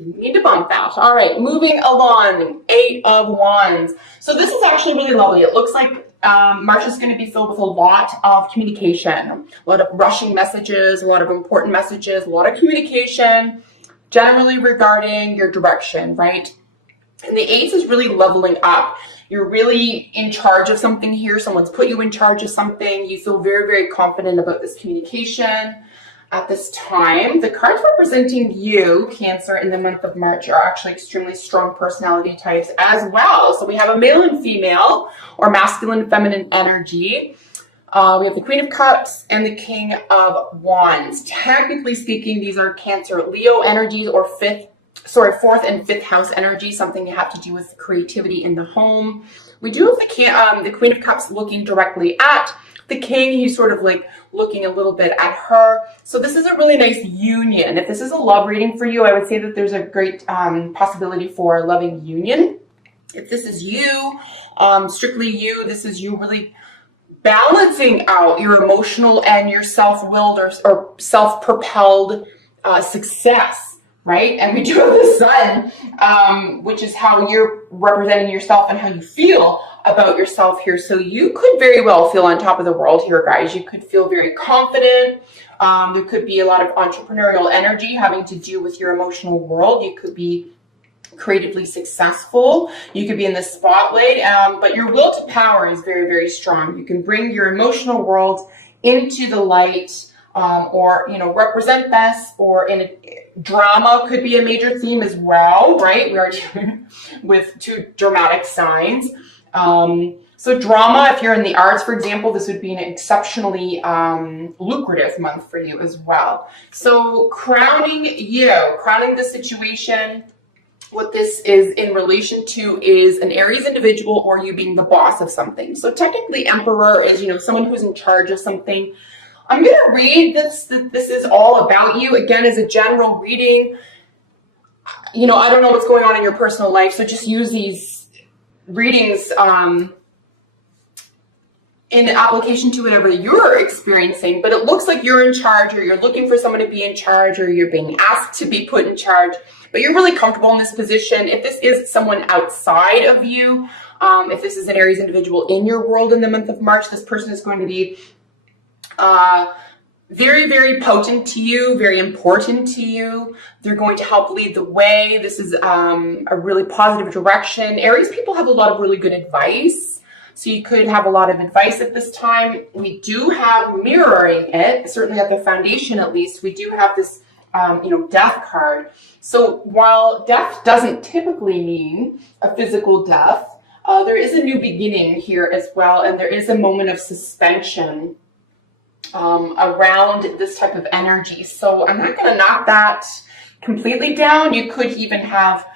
Didn't mean to bump that. All right, moving along, 8 of Wands. So this is actually really lovely. It looks like March is going to be filled with a lot of communication, a lot of rushing messages, a lot of important messages, a lot of communication, generally regarding your direction, right? And the 8 is really leveling up. You're really in charge of something here. Someone's put you in charge of something. You feel very, very confident about this communication. At this time, the cards representing you, Cancer, in the month of March are actually extremely strong personality types as well. So we have a male and female, or masculine, feminine energy. We have the Queen of Cups and the King of Wands. Technically speaking, these are Cancer, Leo energies, or fourth and fifth house energy, something to have to do with creativity in the home. We do have the Queen of Cups looking directly at the King. He's sort of like looking a little bit at her. So this is a really nice union. If this is a love reading for you, I would say that there's a great possibility for a loving union. If this is you, strictly you, this is you really balancing out your emotional and your self-willed or self-propelled success, right? And we do have the Sun, which is how you're representing yourself and how you feel about yourself here. So you could very well feel on top of the world here, guys. You could feel very confident. There could be a lot of entrepreneurial energy having to do with your emotional world. You could be creatively successful. You could be in the spotlight, but your will to power is very, very strong. You can bring your emotional world into the light, or, you know, represent this, or in a drama could be a major theme as well, right? We are dealing with 2 dramatic signs. So drama, if you're in the arts, for example, this would be an exceptionally lucrative month for you as well. So crowning the situation, what this is in relation to is an Aries individual or you being the boss of something. So technically Emperor is, you know, someone who's in charge of something. I'm going to read this. This is all about you. Again, as a general reading, you know, I don't know what's going on in your personal life, so just use these readings in application to whatever you're experiencing. But it looks like you're in charge, or you're looking for someone to be in charge, or you're being asked to be put in charge, but you're really comfortable in this position. If this is someone outside of you, if this is an Aries individual in your world in the month of March, this person is going to be very, very potent to you, very important to you. They're going to help lead the way. This is a really positive direction. Aries people have a lot of really good advice. So you could have a lot of advice at this time. We do have mirroring it, certainly at the foundation at least, we do have this, death card. So while death doesn't typically mean a physical death, there is a new beginning here as well. And there is a moment of suspension around this type of energy. So I'm not going to knock that completely down. You could even have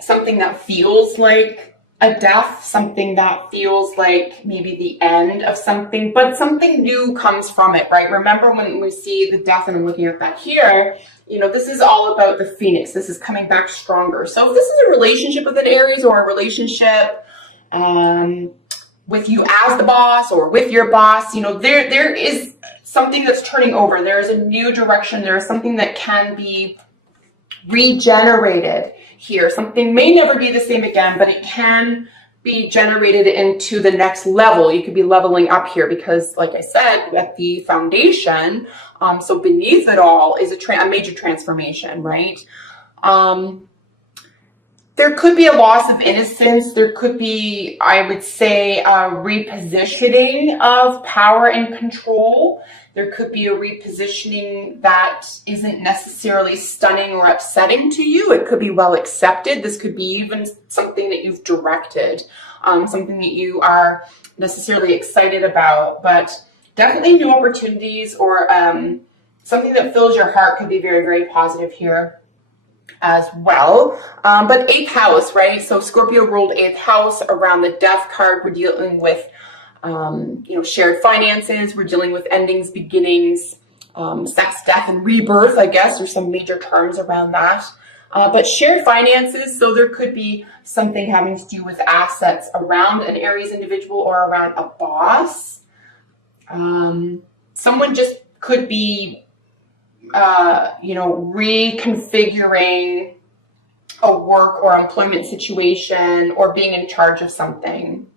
something that feels like a death, something that feels like maybe the end of something, but something new comes from it, right? Remember when we see the death, and I'm looking at that here, you know, this is all about the phoenix. This is coming back stronger. So if this is a relationship with an Aries, or a relationship with you as the boss or with your boss, you know, there is something that's turning over. There is a new direction. There is something that can be regenerated here. Something may never be the same again, but it can be generated into the next level. You could be leveling up here because, like I said, at the foundation, so beneath it all is a major transformation, right? There could be a loss of innocence. There could be, I would say, a repositioning of power and control. There could be a repositioning that isn't necessarily stunning or upsetting to you. It could be well accepted. This could be even something that you've directed, something that you are necessarily excited about, but definitely new opportunities, or something that fills your heart could be very, very positive here as well. But 8th house, right? So Scorpio ruled 8th house. Around the death card, we're dealing with shared finances. We're dealing with endings, beginnings, sex, death, and rebirth, I guess. There's some major terms around that. But shared finances, so there could be something having to do with assets around an Aries individual or around a boss. Someone just could be reconfiguring a work or employment situation or being in charge of something.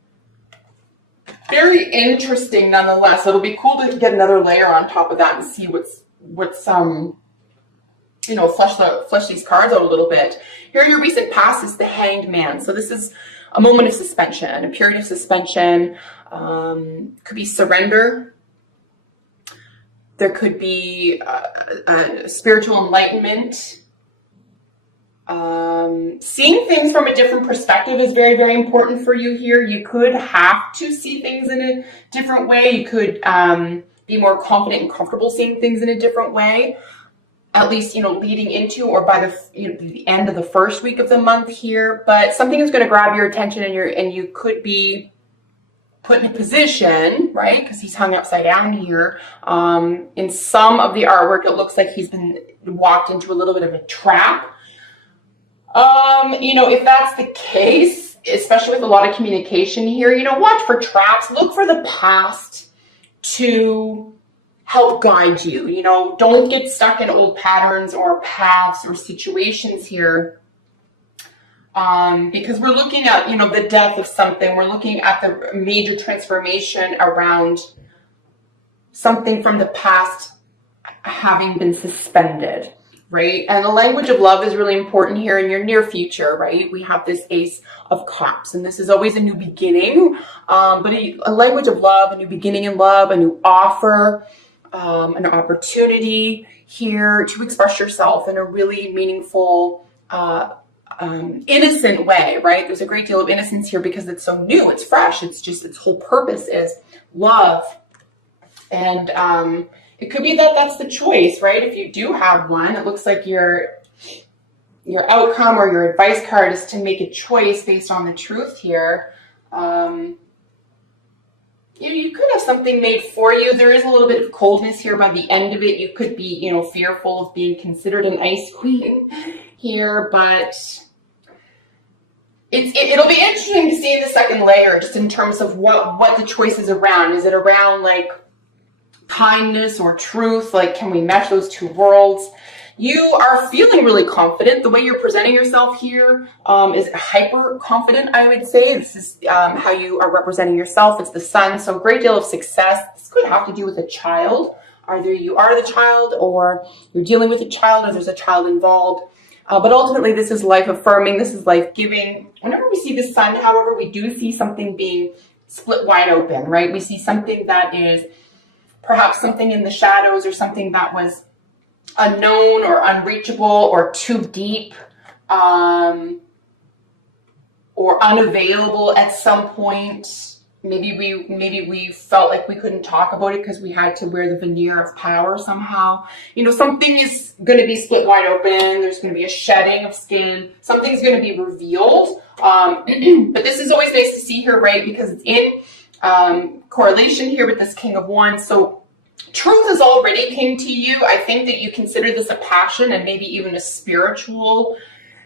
Very interesting nonetheless. It'll be cool to get another layer on top of that and see what's flesh these cards out a little bit. Here in your recent past is the Hanged Man. So this is a moment of suspension, a period of suspension. Could be surrender. There could be a spiritual enlightenment. Seeing things from a different perspective is very, very important for you here. You could have to see things in a different way. You could be more confident and comfortable seeing things in a different way, at least, leading into or by the end of the first week of the month here. But something is going to grab your attention, and you could be put in a position, right? Because he's hung upside down here. In some of the artwork, it looks like he's been walked into a little bit of a trap. If that's the case, especially with a lot of communication here, watch for traps, look for the past to help guide you. Don't get stuck in old patterns or paths or situations here. Because we're looking at, the death of something. We're looking at the major transformation around something from the past having been suspended. Right? And the language of love is really important here in your near future, right? We have this Ace of Cups, and this is always a new beginning, but a language of love, a new beginning in love, a new offer, an opportunity here to express yourself in a really meaningful, innocent way, right? There's a great deal of innocence here because it's so new, it's fresh, it's just its whole purpose is love. And it could be that that's the choice, right? If you do have one, it looks like your outcome or your advice card is to make a choice based on the truth here. You could have something made for you. There is a little bit of coldness here by the end of it. You could be, fearful of being considered an ice queen here, but it'll be interesting to see in the second layer, just in terms of what the choice is around. Is it around like kindness or truth? Like, can we mesh those two worlds? You are feeling really confident. The way you're presenting yourself here is hyper confident, I would say. This is how you are representing yourself. It's the Sun, so a great deal of success. This could have to do with a child. Either you are the child, or you're dealing with a child, or there's a child involved. But ultimately, this is life affirming. This is life giving. Whenever we see the Sun, however, we do see something being split wide open, right? We see something that is perhaps something in the shadows, or something that was unknown or unreachable or too deep, or unavailable at some point. Maybe we felt like we couldn't talk about it because we had to wear the veneer of power somehow. Something is going to be split wide open. There's going to be a shedding of skin. Something's going to be revealed. But this is always nice to see here, right? Because it's in correlation here with this King of Wands. So truth is already king to you. I think that you consider this a passion and maybe even a spiritual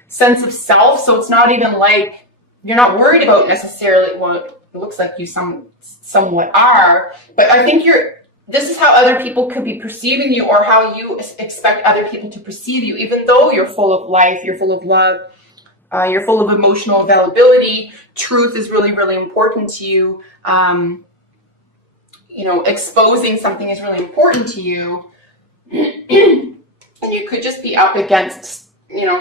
sense of self. So it's not even like you're not worried about necessarily what it looks like you somewhat are. But I think this is how other people could be perceiving you, or how you expect other people to perceive you, even though you're full of life, you're full of love, you're full of emotional availability. Truth is really, really important to you. Exposing something is really important to you. And you could just be up against,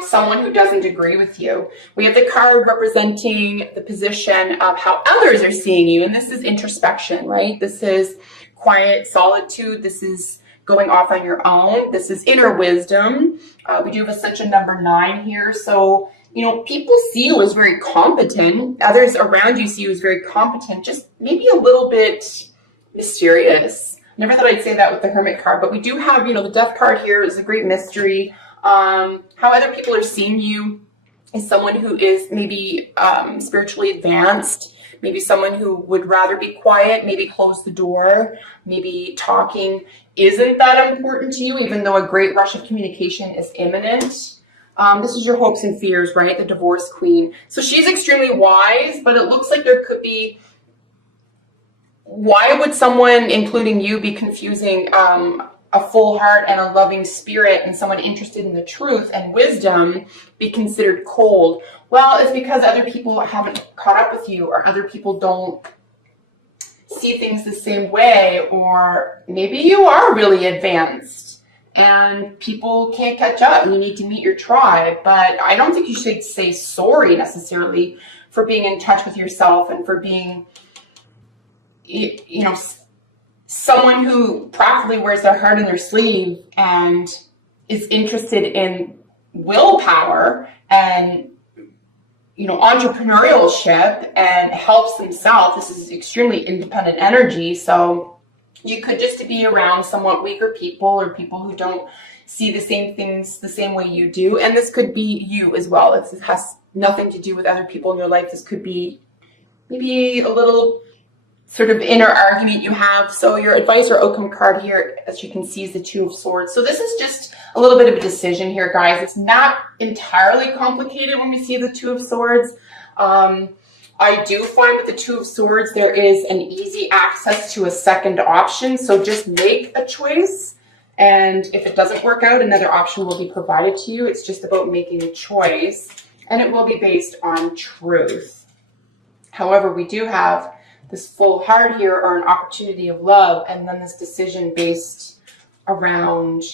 someone who doesn't agree with you. We have the card representing the position of how others are seeing you. And this is introspection, right? This is quiet solitude. This is going off on your own. This is inner wisdom. We do have Ascension number 9 here. So, people see you as very competent. Others around you see you as very competent, just maybe a little bit mysterious. Never thought I'd say that with the Hermit card, but we do have, the Death card here is a great mystery. How other people are seeing you is someone who is maybe spiritually advanced, maybe someone who would rather be quiet, maybe close the door, maybe talking isn't that important to you, even though a great rush of communication is imminent. This is your hopes and fears, right? The Divorce Queen. So she's extremely wise, but it looks like there could be, why would someone, including you, be confusing a full heart and a loving spirit and someone interested in the truth and wisdom be considered cold? Well, it's because other people haven't caught up with you, or other people don't see things the same way, or maybe you are really advanced and people can't catch up and you need to meet your tribe. But I don't think you should say sorry necessarily for being in touch with yourself and for being, you know, someone who practically wears their heart on their sleeve and is interested in willpower and, you know, entrepreneurship and helps themselves. This is extremely independent energy. So you could just be around somewhat weaker people, or people who don't see the same things the same way you do. And this could be you as well. It has nothing to do with other people in your life. This could be maybe a little sort of inner argument you have. So your advice or outcome card here, as you can see, is the Two of Swords. So this is just a little bit of a decision here, guys. It's not entirely complicated when we see the Two of Swords. I do find with the Two of Swords, there is an easy access to a second option. So just make a choice. And if it doesn't work out, another option will be provided to you. It's just about making a choice, and it will be based on truth. However, we do have this full heart here, or an opportunity of love, and then this decision based around,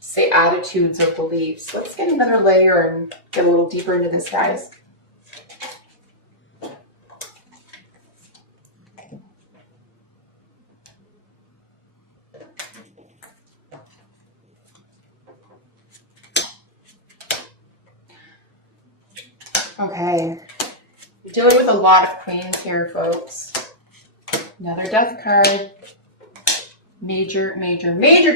say, attitudes or beliefs. Let's get another layer and get a little deeper into this, guys. Okay. Dealing with a lot of queens here, folks. Another death card. Major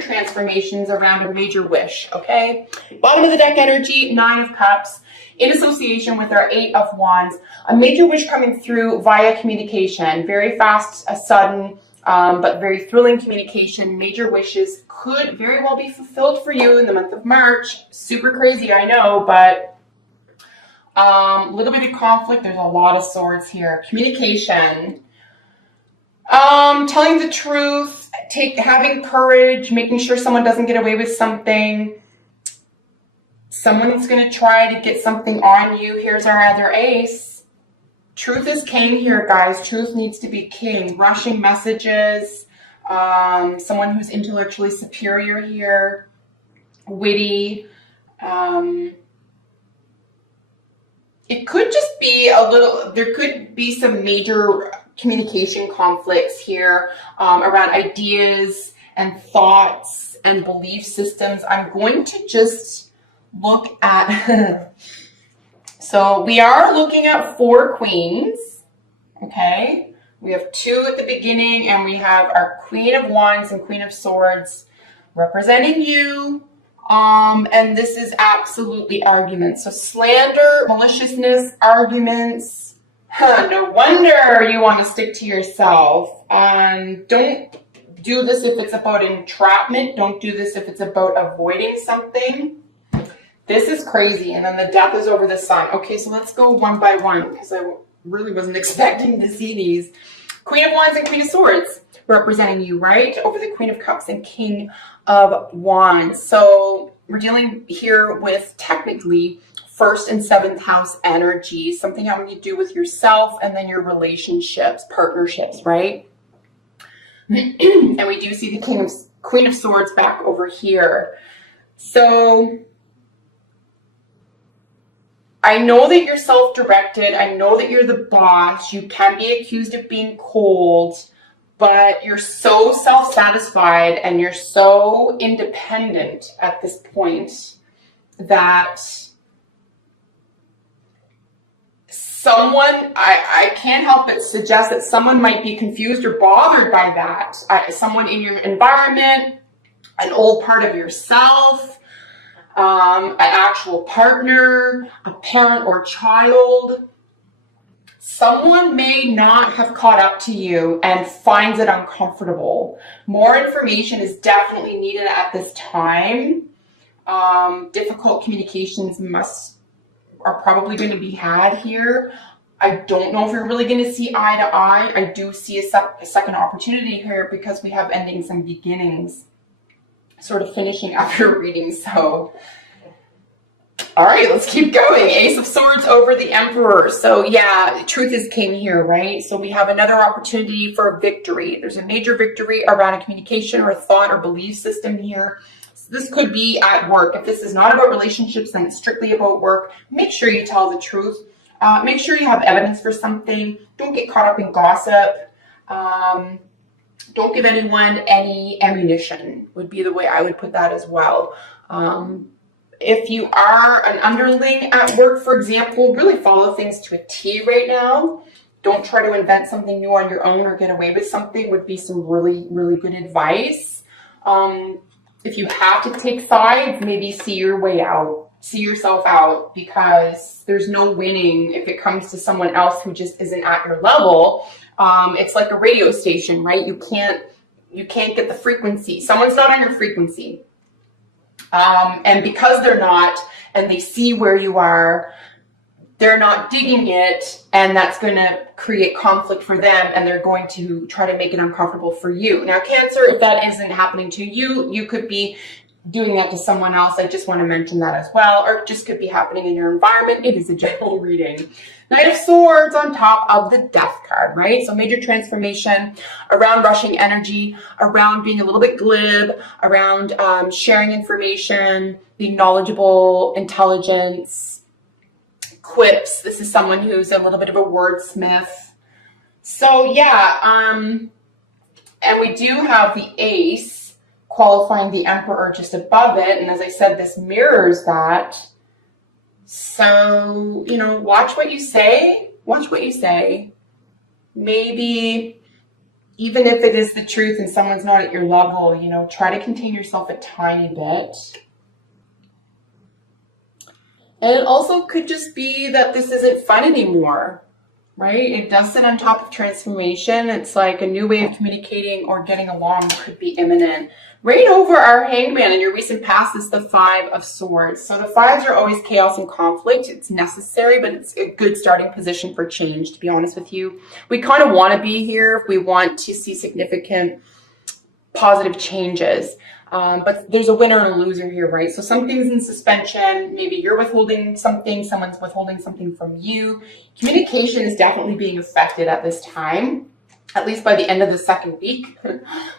transformations around a major wish, okay? Bottom of the deck energy, Nine of Cups, in association with our Eight of Wands. A major wish coming through via communication. Very fast, sudden, but very thrilling communication. Major wishes could very well be fulfilled for you in the month of March. Super crazy, I know, but a little bit of conflict. There's a lot of swords here. Communication. Telling the truth, having courage, making sure someone doesn't get away with something. Someone's going to try to get something on you. Here's our other ace. Truth is king here, guys. Truth needs to be king. Rushing messages. Someone who's intellectually superior here. Witty. It could just be there could be some major communication conflicts here around ideas and thoughts and belief systems. I'm going to just look at, so we are looking at 4 queens, okay? We have 2 at the beginning, and we have our Queen of Wands and Queen of Swords representing you. And this is absolutely arguments. So slander, maliciousness, arguments. No wonder you want to stick to yourself. Don't do this if it's about entrapment. Don't do this if it's about avoiding something. This is crazy. And then the death is over the sun. Okay, so let's go one by one, because I really wasn't expecting to see these. Queen of Wands and Queen of Swords representing you, right? Over the Queen of Cups and King of Wands. So we're dealing here with technically 1st and 7th house energy, something having to do with yourself and then your relationships, partnerships, right? And we do see the Queen of Swords back over here. So I know that you're self-directed. I know that you're the boss. You can be accused of being cold, but you're so self-satisfied and you're so independent at this point that someone, I can't help but suggest that someone might be confused or bothered by that. Someone in your environment, an old part of yourself, an actual partner, a parent or child. Someone may not have caught up to you and finds it uncomfortable. More information is definitely needed at this time. Difficult communications are probably going to be had here. I don't know if you're really going to see eye to eye. I do see a second opportunity here because we have endings and beginnings. sort of finishing up your reading. So, all right, let's keep going. Ace of Swords over the Emperor. So yeah, truth is king here, right? So we have another opportunity for victory. There's a major victory around a communication or a thought or belief system here. So this could be at work. If this is not about relationships, then it's strictly about work. Make sure you tell the truth. Make sure you have evidence for something. Don't get caught up in gossip. Don't give anyone any ammunition, would be the way I would put that as well. If you are an underling at work, for example, really follow things to a T right now. Don't try to invent something new on your own or get away with something, would be some really, really good advice. If you have to take sides, maybe see your way out, see yourself out, because there's no winning if it comes to someone else who just isn't at your level. It's like a radio station, right? You can't get the frequency. Someone's not on your frequency. And because they're not, and they see where you are, they're not digging it, and that's going to create conflict for them, and they're going to try to make it uncomfortable for you. Now, Cancer, if that isn't happening to you, you could be doing that to someone else. I just want to mention that as well, or it just could be happening in your environment. It is a general reading. Knight of Swords on top of the Death card, right? So major transformation around rushing energy, around being a little bit glib, around sharing information, being knowledgeable, intelligence, quips. This is someone who's a little bit of a wordsmith. So yeah, and we do have the Ace qualifying the Emperor just above it. And as I said, this mirrors that. So, you know, watch what you say. Watch what you say. Maybe even if it is the truth and someone's not at your level, you know, try to contain yourself a tiny bit. And it also could just be that this isn't fun anymore, right? It does sit on top of transformation. It's like a new way of communicating or getting along could be imminent. Right over our Hangman in your recent past is the Five of Swords. So the fives are always chaos and conflict. It's necessary, but it's a good starting position for change, to be honest with you. We kind of want to be here if we want to see significant positive changes. But there's a winner and a loser here, right? So something's in suspension. Maybe you're withholding something. Someone's withholding something from you. Communication is definitely being affected at this time, at least by the end of the second week.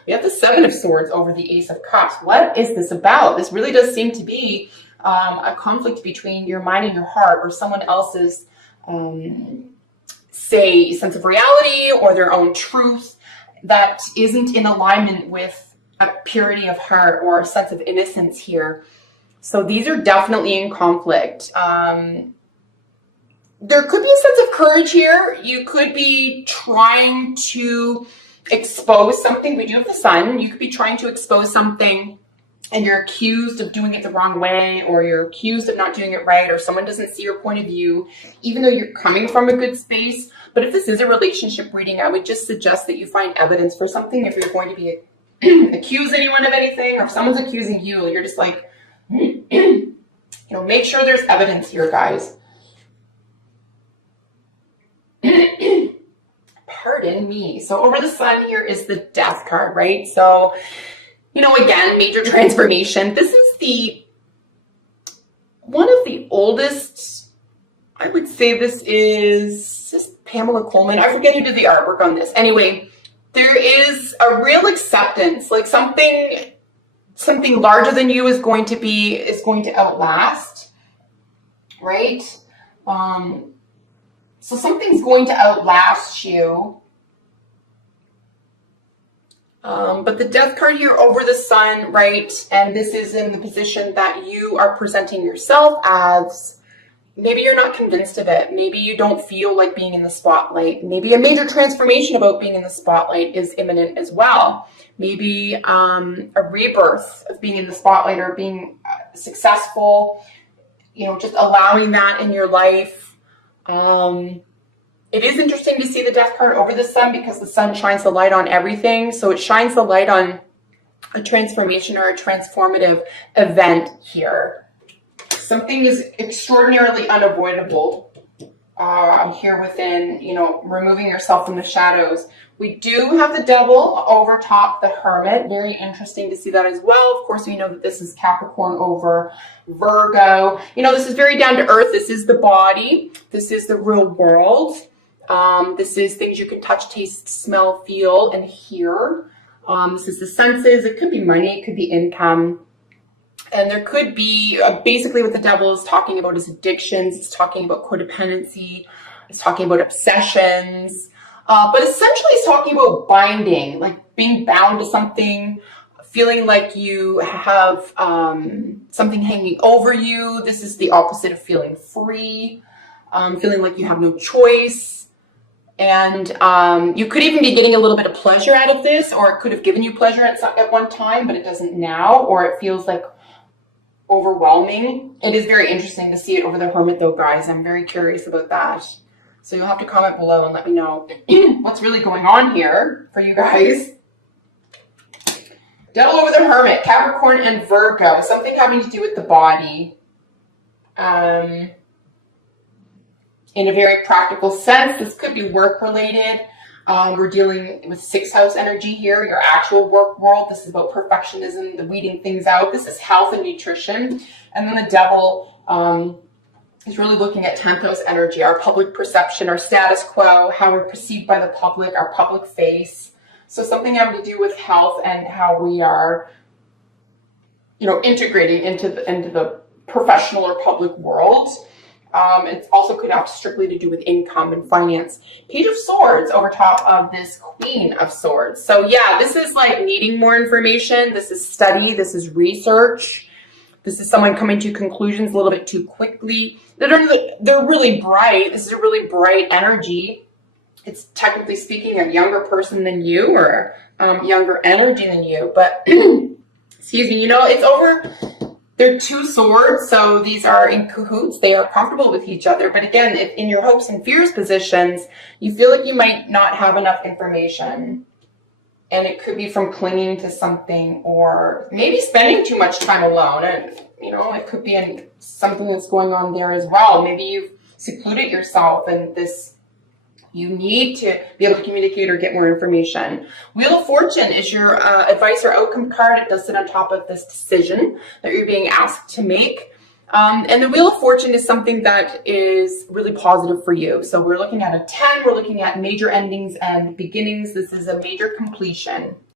We have the Seven of Swords over the Ace of Cups. What is this about? This really does seem to be a conflict between your mind and your heart, or someone else's, say, sense of reality or their own truth that isn't in alignment with a purity of heart or a sense of innocence here. So these are definitely in conflict. There could be a sense of courage here. You could be trying to expose something. We do have the Sun. You could be trying to expose something and you're accused of doing it the wrong way, or you're accused of not doing it right, or someone doesn't see your point of view, even though you're coming from a good space. But if this is a relationship reading, I would just suggest that you find evidence for something. If you're going to be accuse anyone of anything, or if someone's accusing you, you're just like, you know, make sure there's evidence here, guys. Pardon me. So over the Sun here is the Death card, right? So, you know, again, major transformation. This is one of the oldest, I would say this is Pamela Coleman. I forget who did the artwork on this. Anyway, there is a real acceptance, like something larger than you is going to outlast, right? So something's going to outlast you. But the Death card here over the Sun, right? And this is in the position that you are presenting yourself as. Maybe you're not convinced of it. Maybe you don't feel like being in the spotlight. Maybe a major transformation about being in the spotlight is imminent as well. Maybe a rebirth of being in the spotlight or being successful, you know, just allowing that in your life. It is interesting to see the Death card over the Sun because the Sun shines the light on everything. So it shines the light on a transformation or a transformative event here. Something is extraordinarily unavoidable here within, you know, removing yourself from the shadows. We do have the Devil over top the Hermit. Very interesting to see that as well. Of course, we know that this is Capricorn over Virgo. You know, this is very down to earth. This is the body. This is the real world. This is things you can touch, taste, smell, feel, and hear. This is the senses. It could be money. It could be income. And there could be, basically what the Devil is talking about is addictions. It's talking about codependency. It's talking about obsessions. But essentially it's talking about binding, like being bound to something, feeling like you have something hanging over you. This is the opposite of feeling free, feeling like you have no choice. And you could even be getting a little bit of pleasure out of this, or it could have given you pleasure at one time, but it doesn't now, or it feels like overwhelming. It is very interesting to see it over the Hermit though, guys. I'm very curious about that. So you'll have to comment below and let me know what's really going on here for you guys. Devil over the Hermit, Capricorn and Virgo. Something having to do with the body. In a very practical sense, this could be work related. We're dealing with 6th house energy here, your actual work world. This is about perfectionism, the weeding things out. This is health and nutrition. And then the Devil, is really looking at 10th house energy, our public perception, our status quo, how we're perceived by the public, our public face. So something having to do with health and how we are, you know, integrating into the professional or public world. It also could have strictly to do with income and finance. Page of Swords over top of this Queen of Swords. So yeah, this is like needing more information. This is study. This is research. This is someone coming to conclusions a little bit too quickly. They're really bright. This is a really bright energy. It's technically speaking a younger person than you, or younger energy than you. But, excuse me, you know, it's over. They're 2 swords, so these are in cahoots. They are comfortable with each other. But again, if in your hopes and fears positions, you feel like you might not have enough information. And it could be from clinging to something, or maybe spending too much time alone. And, you know, it could be something that's going on there as well. Maybe you've secluded yourself and you need to be able to communicate or get more information. Wheel of Fortune is your advice or outcome card. It does sit on top of this decision that you're being asked to make. And the Wheel of Fortune is something that is really positive for you. So we're looking at a 10, we're looking at major endings and beginnings. This is a major completion.